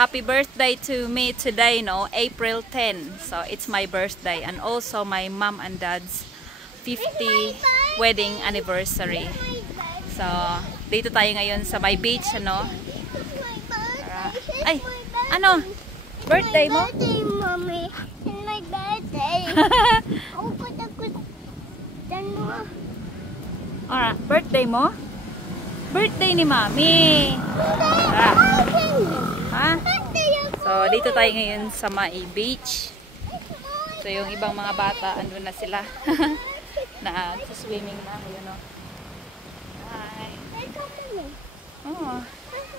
happy birthday to me today, no? April 10. So, it's my birthday. And also, my mom and dad's 50 wedding anniversary. So, dito tayo ngayon sa my beach, ano? Ay, ano? Birthday mo? Birthday, mommy. It's my birthday. Alright, birthday mo? Birthday ni Mami. Ha? So, dito tayo ngayon sa Mai Beach. So, yung ibang mga bata, andun na sila. Na-swimming na. Yun, no? Hi. Oh.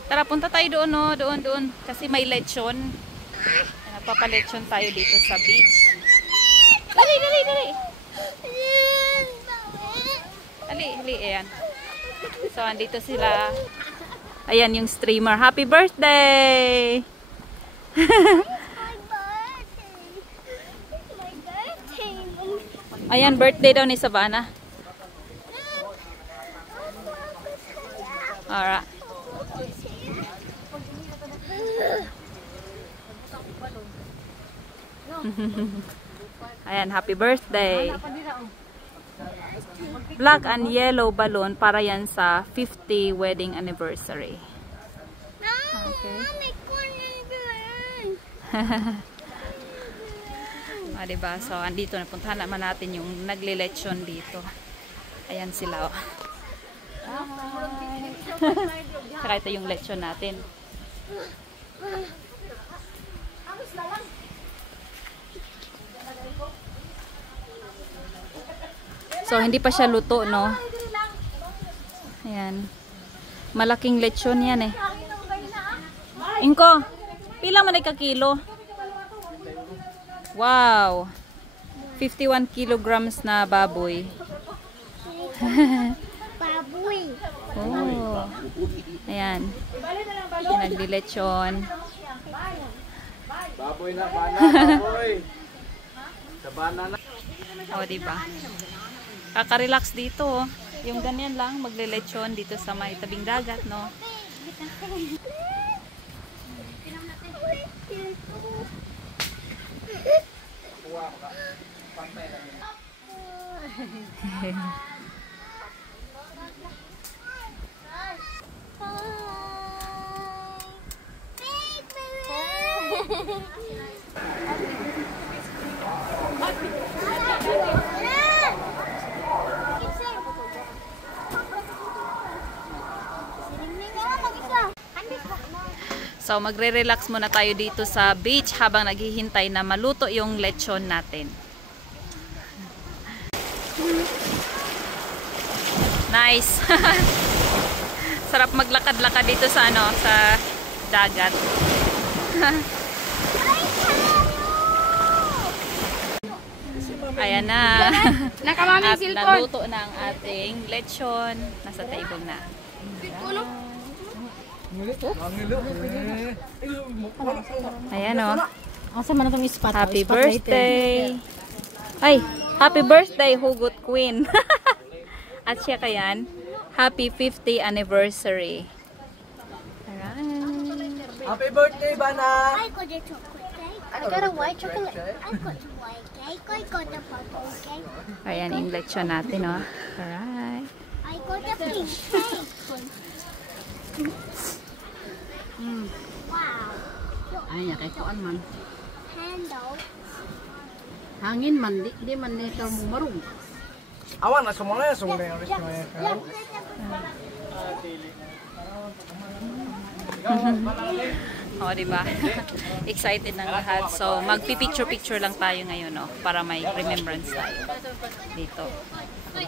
Tara, punta tayo doon, no? Doon. Kasi may lechon. Nagpapalechon tayo dito sa beach. Dali. Dali, ayan. So, andito sila. Ayan yung streamer. Happy birthday! Ayan, birthday daw ni Savannah. Alright. Ayan, happy birthday. Black and yellow balloon para yan sa 50 wedding anniversary. Okay. Diba? So, andito napuntahan naman natin yung naglilechon dito. Ayan sila. Oh. Saka ito yung lechon natin. So, hindi pa siya luto, no? Ayan. Malaking lechon yan eh. Inko, pila man ay kakilo? Wow! 51 kilograms na baboy. Baboy. Oh. Ayan. Naglilechon. Baboy na, baboy. Sa banana. O, diba? Kaka-relax dito, oh. Yung ganyan lang, maglilechon dito sa may tabing dagat, no? So, magre-relax muna tayo dito sa beach habang naghihintay na maluto yung lechon natin. Nice! Sarap maglakad-lakad dito sa ano, sa dagat. Ayan na. At naluto na ang ating lechon. Nasa table na. Ayan o. Happy birthday. Ay, happy birthday Hugot Queen. At siya kayan, happy 50th anniversary. Happy birthday, Bana! I got a chocolate cake. I got a white chocolate. I got a white cake. I got a purple cake. Ayan yung lechon natin, oh. Alright. I got a pink cake. Wow. Ay, kay kuan man. Handle. Hangin man, di man nito marung. Awan na sumulay, sumulay. O, diba? Excited ng lahat. So, magpi-picture-picture lang tayo ngayon, no? Para may remembrance tayo. Dito. Oy,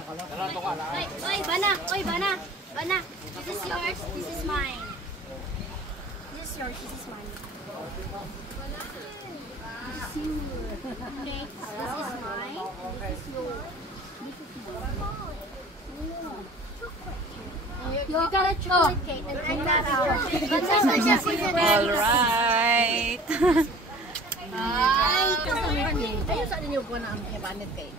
Bana. Oy, Bana. Bana. This is yours. This is mine. This is yours. This is mine. Okay. This is mine. This is yours. This is mine. You got a chocolate cake and I got a Alright. Ay, ayun sa inyo ko na ang ibanit kay.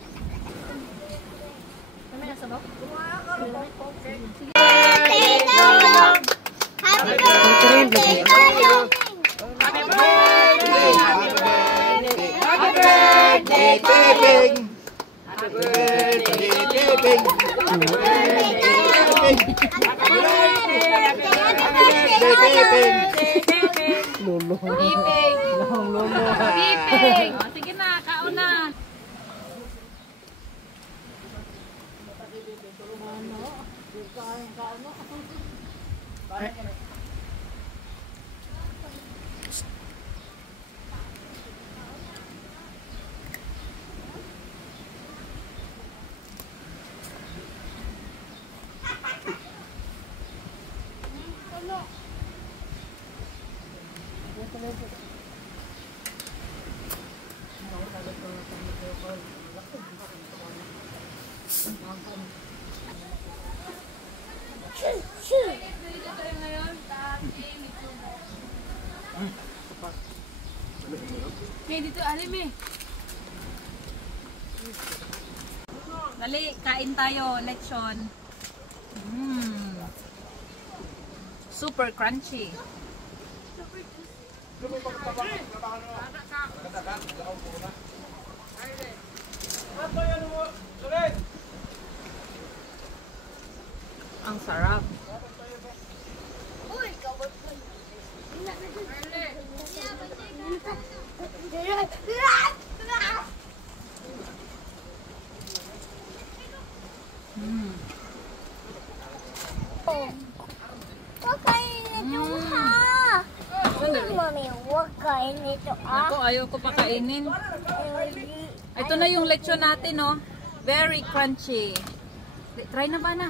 Happy birthday! Pepeng. Happy birthday, Pepeng. Happy birthday, Pepeng. Lolo. Piping. Lolo. Piping. Oh, sige na, kauna. May dito, alim eh. Dali, kain tayo, lechon. Super crunchy. Ang sarap. Huwag kainin ito, ha? Mami, huwag kainin ito, ha? Ako, ayaw ko pa kainin. Ito na yung lechon natin, no? Very crunchy. Try na ba na?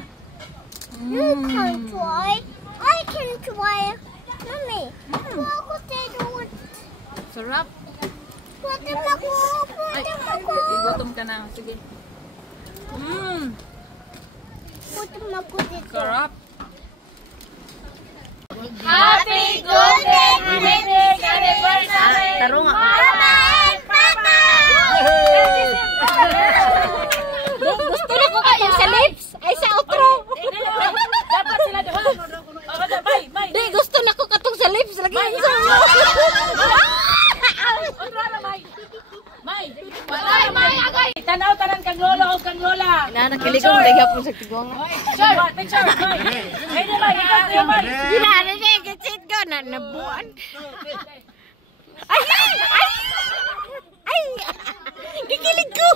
You can try. I can try. Mami, huwag ko tayo. Sarap. Pwede ako. Pwede ako. Igutom ka na. Sige. Pwede ako dito. Sarap. Happy golden wedding anniversary! Tarong ako. Mama and Papa! Gusto na ko kayo sa lips. Ay, sa outro. Dapat sila doon. Di, gusto na ko katong sa lips. Lagi yun sa... May. Wala may. Tanaw tanan kang lolo o kang lola. Nakakiligon na gyapon sa tiguang. Picture. May. Ay na lang ikaw may. Gila na siya. Kitsit ko na nabuan. Ay! Ay! Ay! Gikilig ko!